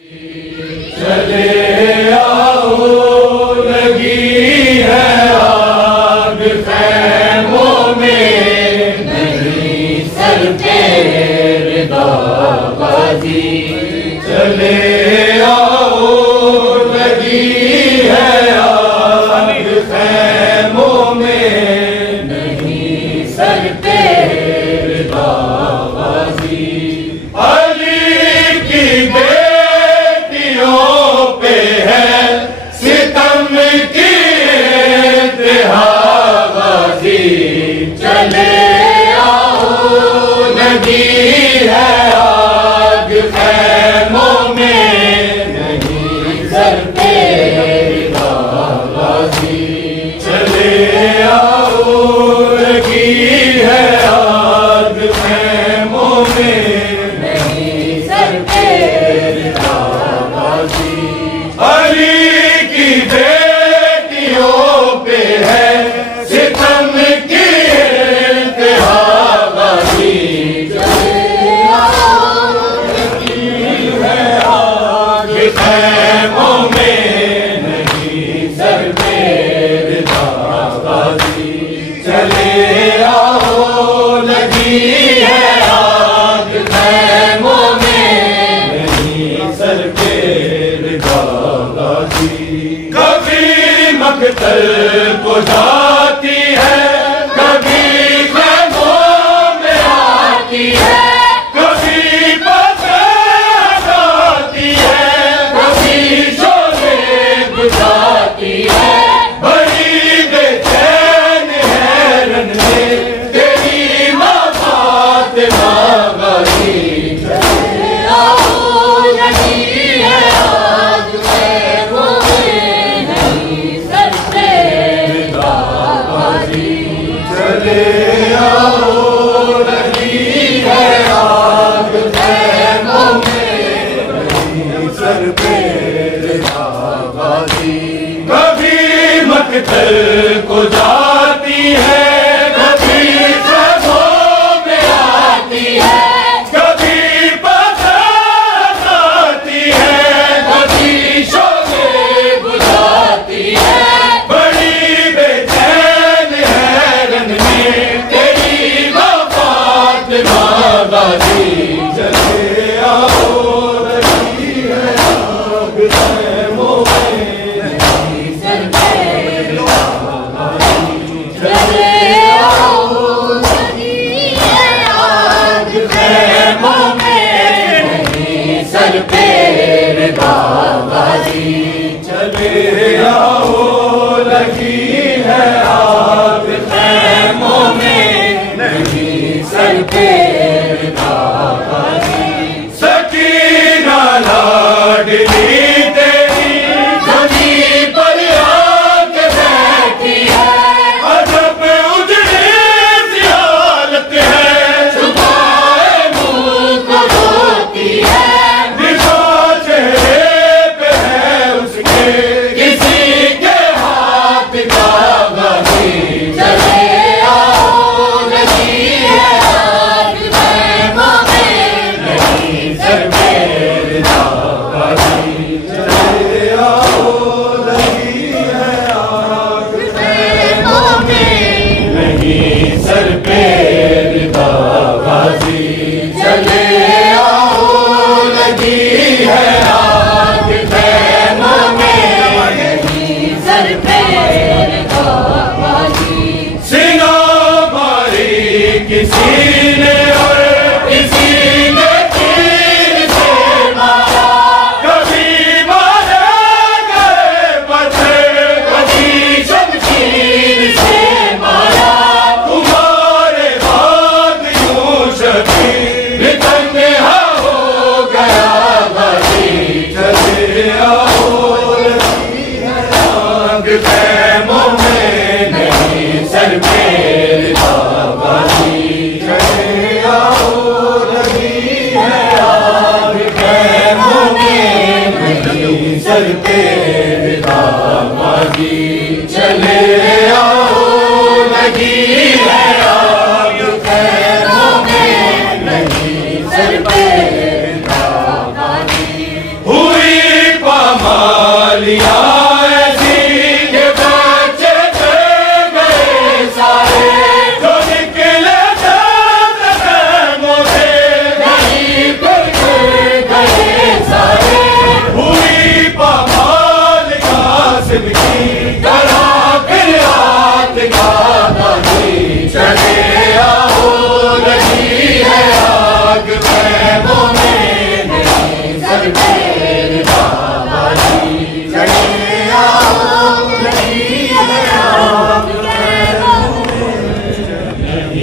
चले आओ लगी है आग खैमों में, नहीं सर पे रिदाबाजी। चले आओ लगी है आग खैमों में, नहीं सर पे रिदाबाजी। अली की पे है सितम की इंतहाबाजी। चले आओ लगी है आग खैमों में, नहीं सर पे रिदाबाजी। चले आओ लगी है आग खैमों में, नहीं सर पे रिदाबाजी। अली की बेटियों पे है सितम की इंतहाबाजी। चले आओ लगी है आग खैमों में, नहीं सर पे रिदाबाजी। चले आओ लगी है आग खैमों में, नहीं सर पे रिदाबाजी। कभी मकतल को जाती है, कभी खैमों में आती है, कभी पसंद आती है, कभी शोले बुझाती है। बड़ी बेचैन है रन में तेरी माँ फातिमा गाजी। चले आओ लगी है आग खैमों में, नहीं सर पे रिदाबाजी। चले आओ लगी है आग खैमों में, नहीं सर पे रिदाबाजी। कभी मकतल को जाती है, कभी खैमों में आती है, कभी पसंद आती है, कभी शोले बुझाती है। बड़ी बेचैन है रन में तेरी फातिमा गाजी। चले आओ लगी है आग खैमों में, नहीं सर पे रिदाबाजी।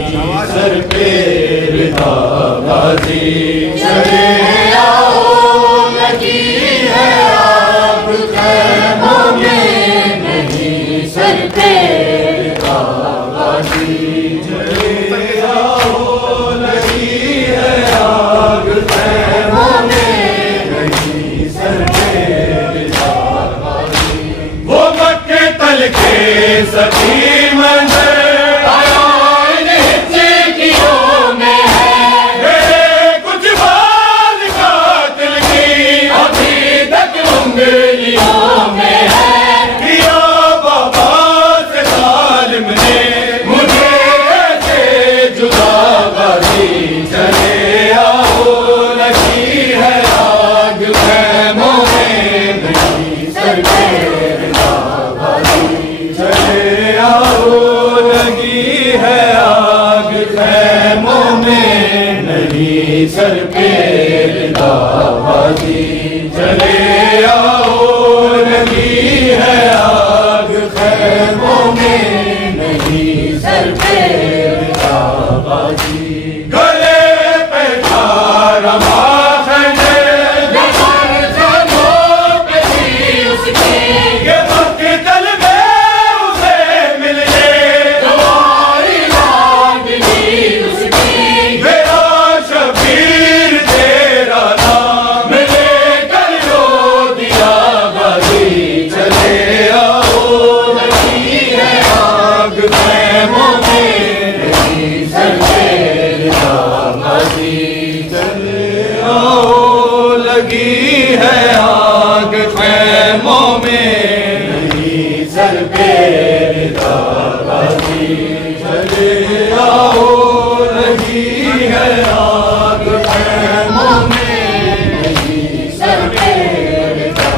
सर पे रिदा गाजी चले आओ लगी है आग खैमों में नहीं सर पे रिदा गाजी चले आओ लगी है आग खैमों में नहीं सर पे रिदा गाजी वो मक्के तल के सभी मंजर सर पे रिदा गाजी चले आओ लगी है आग खैमों में नहीं सर पे रिदा गाजी गले पे थारा माखने उसके ये मक्के तल में उसे मिल ले तुम्हारी लाडली उसकी शबीर तेरा नाम लेकर रो दिया गाजी चले आओ लगी है आग खैमों में नहीं सर पे रिदा गाजी चले आओ लगी है आग खैमों में नहीं सर पे रिदा गाजी चले आओ लगी है आग खैमों में नहीं सर पे रिदा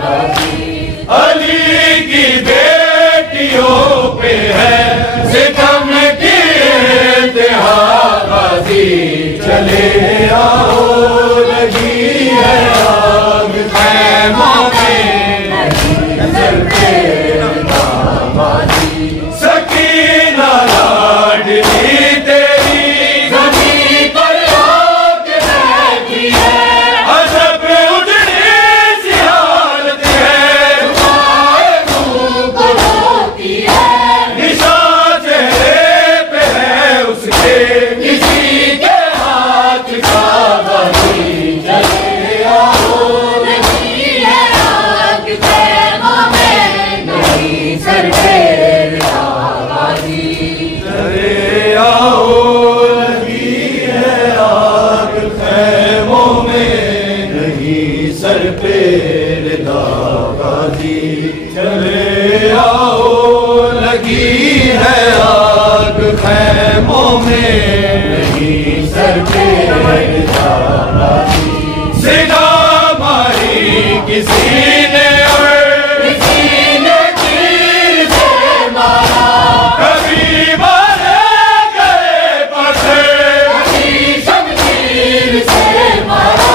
गाजी अली की बेटियों पे है सितम की इंतहा गाजी चले आओ लगी है आग खैमों में नहीं सर पे रिदा गाजी सकीना लाडली सर पे रिदा गाजी चले आओ लगी है आग खैमों में नहीं सर पे रिदा गाजी सिना मारी किसी ने तीर से मारा कभी मारे गए पत्थर कभी शमशीर से मारा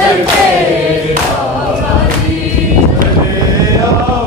सर पे रिदा गाजी चले आओ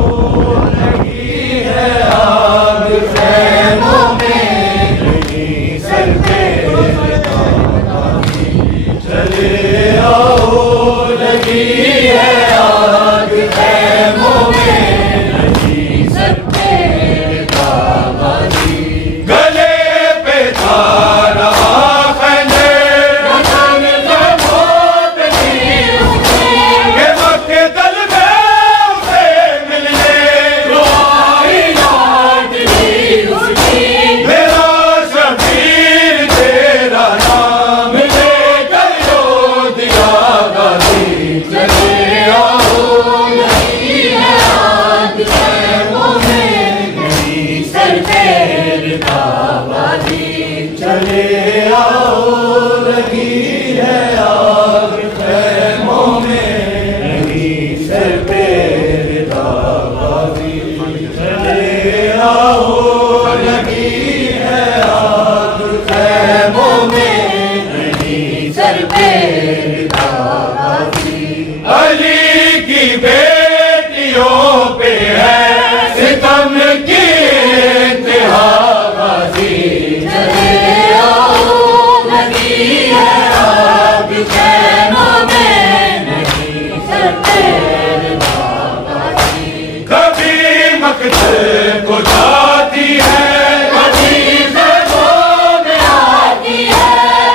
को जाती है, कभी ज़ेबों में आती है,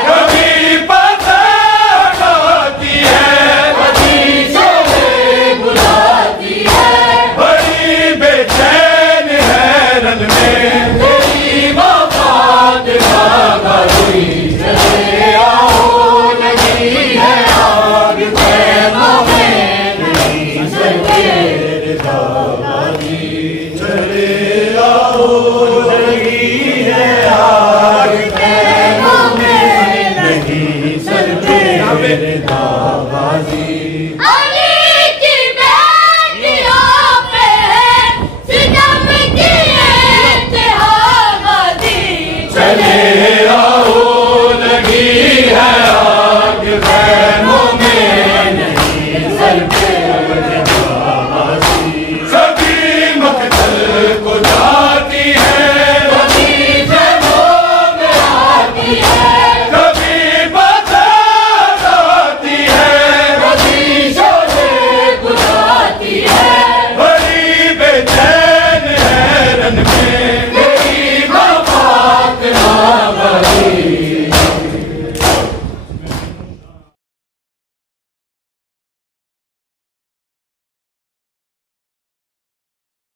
कभी पत्थर उठाती है, कभी शोले बुलाती है। बड़ी बेचैन है रन में तेरी वफ़ात गाज़ी, चले आओ लगी है आग ख़ैमों में नहीं सके गाज़ी। चले आओ लगी है आग ख़ैमों में नहीं सके गाज़ी। चले आओ लगी है